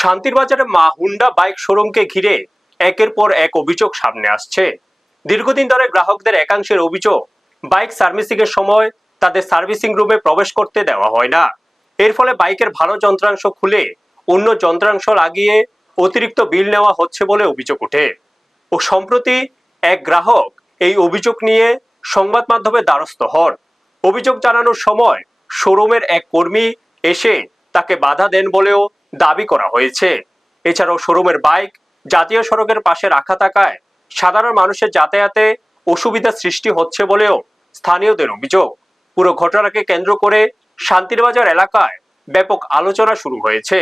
শান্তির বাজারে মা হুন্ডা বাইক শোরুমকে ঘিরে একের পর এক অভিযোগ সামনে আসছে। দীর্ঘদিন ধরে গ্রাহকদের একাংশের অভিযোগ, বাইক সার্ভিসিং এর সময় তাদের সার্ভিসিং রুমে প্রবেশ করতে দেওয়া হয় না। এর ফলে বাইকের ভালো যন্ত্রাংশ খুলে অন্য যন্ত্রাংশ লাগিয়ে অতিরিক্ত বিল নেওয়া হচ্ছে বলে অভিযোগ ওঠে। ও সম্প্রতি এক গ্রাহক এই অভিযোগ নিয়ে সংবাদ মাধ্যমে দ্বারস্থ হন। অভিযোগ জানানোর সময় শোরুমের এক কর্মী এসে তাকে বাধা দেন বলেও দাবি করা হয়েছে। এছাড়াও শোরুমের বাইক জাতীয় সড়কের পাশে রাখা থাকায় সাধারণ মানুষের যাতায়াতে অসুবিধা সৃষ্টি হচ্ছে বলেও স্থানীয়দের অভিযোগ। পুরো ঘটনাকে কেন্দ্র করে শান্তিরবাজার এলাকায় ব্যাপক আলোচনা শুরু হয়েছে।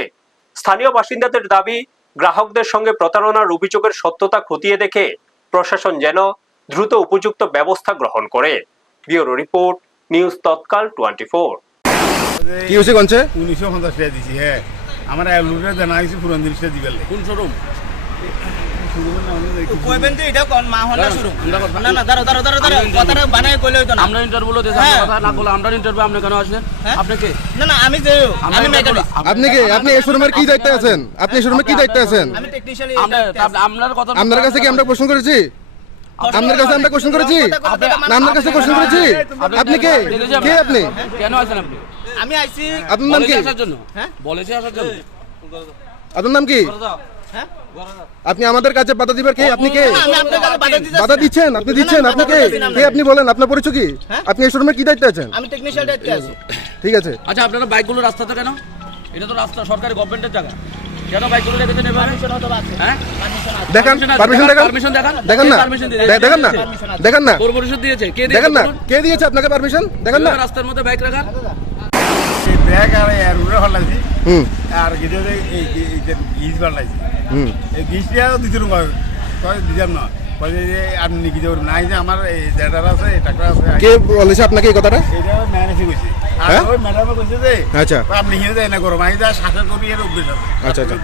স্থানীয় বাসিন্দাদের দাবি, গ্রাহকদের সঙ্গে প্রতারণার অভিযোগের সত্যতা খতিয়ে দেখে প্রশাসন যেন দ্রুত উপযুক্ত ব্যবস্থা গ্রহণ করে। ব্যুরো রিপোর্ট, নিউজ তৎকাল 24। কি হয়েছে কোনছে 1950 টাকা দিছি। হ্যাঁ, আমার এলুরে জানা হইছে পুরান জিনিসটা দিবেল। কোন শোরুম? শোরুমের নাম কি? কইবেন তো এটা কোন মা হন্ডা শোরুম? না না দাঁড়াও কথাটা বানায় কইলে হইতো না। আমরা ইন্টারভিউ লো দেন, কথা না বলে আমরা ইন্টারভিউ আপনি কেন আসলেন? আপনি কে? না না আমি যে আমি মেকানিক। আপনি কে? আপনি এই শোরুমের কি দায়িত্বে আছেন? আপনি এই শোরুমে কি দায়িত্বে আছেন? আমি টেকনিশিয়ান। আপনার কথা আপনার কাছে কি আমরা কোশ্চেন করেছি? আপনার কাছে আমরা কোশ্চেন করেছি? না, আপনার কাছে কোশ্চেন করেছি? আপনি কে? কে আপনি? কেন আসেন আপনি? আমি আইছি আপনার নাম কি? আসার জন্য। হ্যাঁ? বলেছে আসার জন্য। আপনার নাম কি? হ্যাঁ? আপনি আমাদের কাছে বাধা দিবার কে? আপনি কে? আমি আপনার কাছে বাধা দিতেছি। বাধা দিচ্ছেন? আপনি দিচ্ছেন? আপনি কে? কে আপনি বলেন, আপনার পরিচয় কি? আপনি এই শোরুমের কি দায়িত্বে আছেন? আমি টেকনিশিয়ান দায়িত্বে আছি। ঠিক আছে। আচ্ছা, আপনারা বাইকগুলো রাস্তাতে কেন? এটা তো রাস্তা, সরকারি গভর্নমেন্টের জায়গা। কেন বাইকগুলো রেখেছেন এভাবে? পারমিশন হয়তো আছে। হ্যাঁ? দেখান, পারমিশন দেখান। পারমিশন দেখান। দেখান না, পারমিশন দেখান না, দেখান না, পৌর পরিষদ দিয়েছে। কে দিয়েছে? দেখান না, কে দিয়েছে আপনাকে পারমিশন? দেখান না। রাস্তার মধ্যে বাইক রাখার? এই ব্যাগ আর এলুরে হলাইছি। হুম আর গিয়ে এই গিজ বানাইছি। হুম এই গিজটা দিছিল কয় দিজাম না। কয় যে আপনি কি করবেন? নাই যে আমার এই জেডার আছে, এই টাকা আছে। কে বলেছে আপনাকে এই কথাটা? এটা ম্যানেজই কইছে। আর হ্যাঁ? ওই ম্যাডামে কইছে যে আচ্ছা। আপনি হিয়ে যায় না গরম। আমি যা শাসন করি এর অভ্যেস আছে। আচ্ছা, আচ্ছা।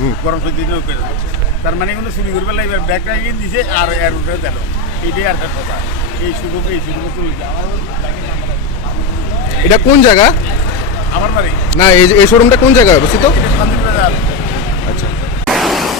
হুম। গরম সত্যি দিন অভ্যেস আছে। তার মানে কোনো চুরি করবে লাগবে, ব্যাগটা কিনে দিছে আর এর উপরে দিল। এইটাই আর একটা কথা। এই সুযোগ চুরি এটা কোন জায়গা? আমার বাড়ি না, এই শোরুমটা কোন জায়গায় অবস্থিত? এটা শান্তির বাজার। আচ্ছা।